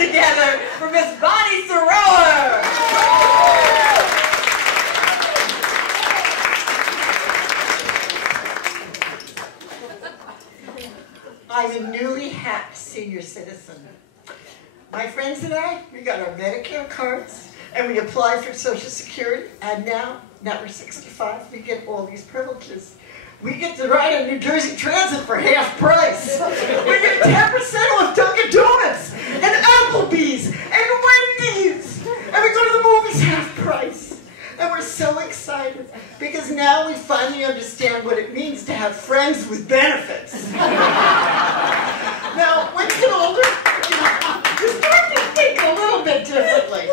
together for Miss Bonnie Sirower. I'm a newly happy senior citizen. My friends and I, we got our Medicare cards, and we applied for Social Security, and now we're 65, we get all these privileges. We get to ride on New Jersey Transit for half price. We get 10% off Dunkin' Donuts, and Applebee's, and Wendy's, and we go to the movies half price. And we're so excited, because now we finally understand what it means to have friends with benefits. Now, when you get older, you start to think a little bit differently.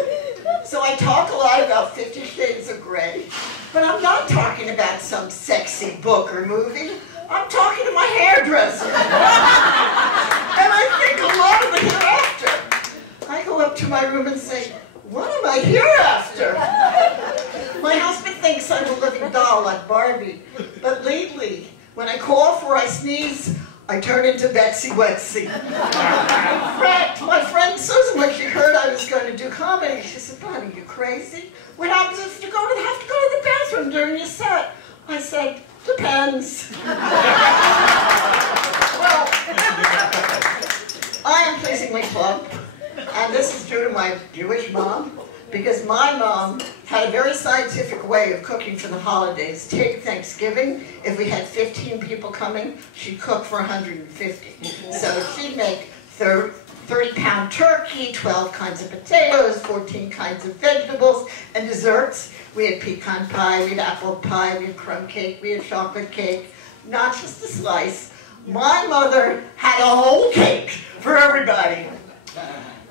So I talk a lot about 50 Shades of Grey, but I'm not talking about some sexy book or movie. I'm talking to my hairdresser. And I think a lot of the hereafter. I go up to my room and say, what am I hereafter? My husband thinks I'm a living doll like Barbie, but lately, when I cough or I sneeze, I turn into Betsy Wetsy. In fact, my friend Susan, when she heard I was going to do comedy, she said, Bonnie, you crazy? What happens if you have to go to the bathroom during your set? I said, depends. Well, I am pleasingly plump, and this is due to my Jewish mom, because my mom had a very scientific way of cooking for the holidays. Take Thanksgiving, if we had 15 people coming, she'd cook for 150. So she'd make 30-pound turkey, 12 kinds of potatoes, 14 kinds of vegetables, and desserts. We had pecan pie, we had apple pie, we had crumb cake, we had chocolate cake, not just a slice. My mother had a whole cake for everybody.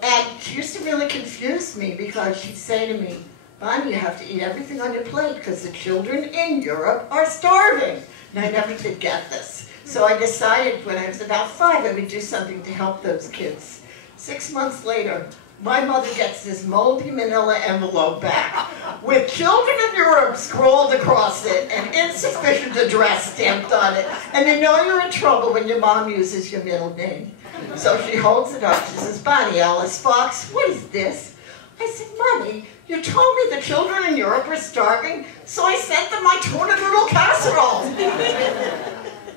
And she used to really confuse me because she'd say to me, Bonnie, you have to eat everything on your plate because the children in Europe are starving. And I never did get this. So I decided when I was about 5 I would do something to help those kids. 6 months later, my mother gets this moldy manila envelope back with children in Europe scrawled across it and insufficient address stamped on it. And you know you're in trouble when your mom uses your middle name. So she holds it up. She says, Bonnie Alice Fox, what is this? I said, Mommy, you told me the children in Europe were starving, so I sent them my tuna noodle casserole.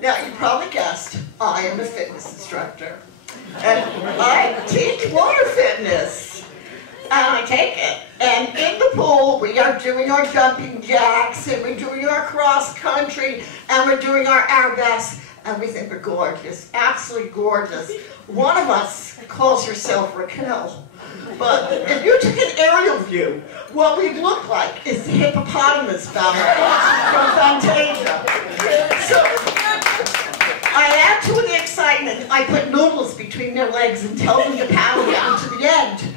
Now, you probably guessed, I am a fitness instructor. And I teach water fitness. And I take it. And in the pool, we are doing our jumping jacks, and we're doing our cross country, and we're doing our arabesque. And we think we're gorgeous, absolutely gorgeous. One of us calls herself Raquel. But if you took an aerial view, what we'd look like is the hippopotamus ballet from Fantasia. So I add to the excitement, I put noodles between their legs and tell them to pound down to the end.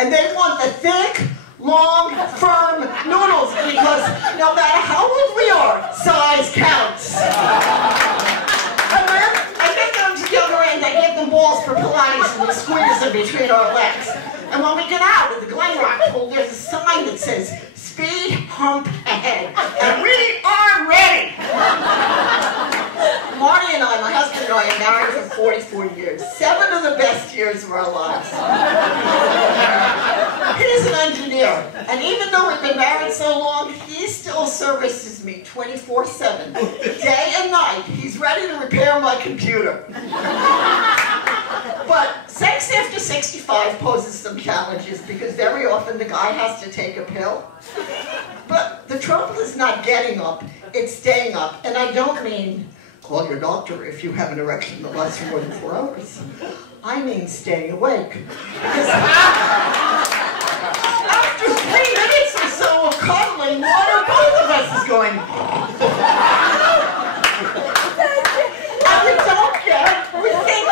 And they want the thick, long, firm noodles because no matter how old we are, size counts. And then I get them to the other end, I give them balls for Pilates and we squeeze them between our legs. And when we get out at the Glen Rock pool, there's a sign that says, speed hump ahead. And we are ready. Marty and I, my husband and I, are married for 44 years. 7 of the best years of our lives. He's an engineer. And even though we've been married so long, he still services me 24/7. Day and night, he's ready to repair my computer. But sex after 65 poses some challenges because very often the guy has to take a pill. But the trouble is not getting up, it's staying up. And I don't mean call your doctor if you have an erection that lasts for more than 4 hours. I mean staying awake. Because after 3 minutes or so of cuddling, one or both of us is going. And we don't get, we think,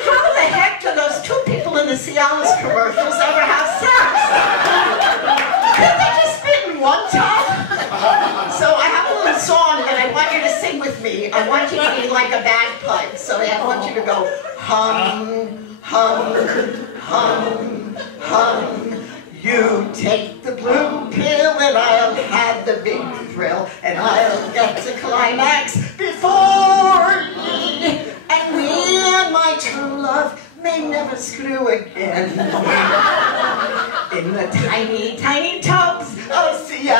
how the heck do those 2 people in the Cialis commercials ever have sex? Can't they just spit in one tub? So I have a little song and I want you to sing with me. I want you to be like a bagpipe. So I want you to go hum, hum, hum, hum. You take the blue pill and I'll have the big thrill and I'll get to climax before ye. And me and my true love may may never screw again. In the tiny, tiny tubs of Sirower.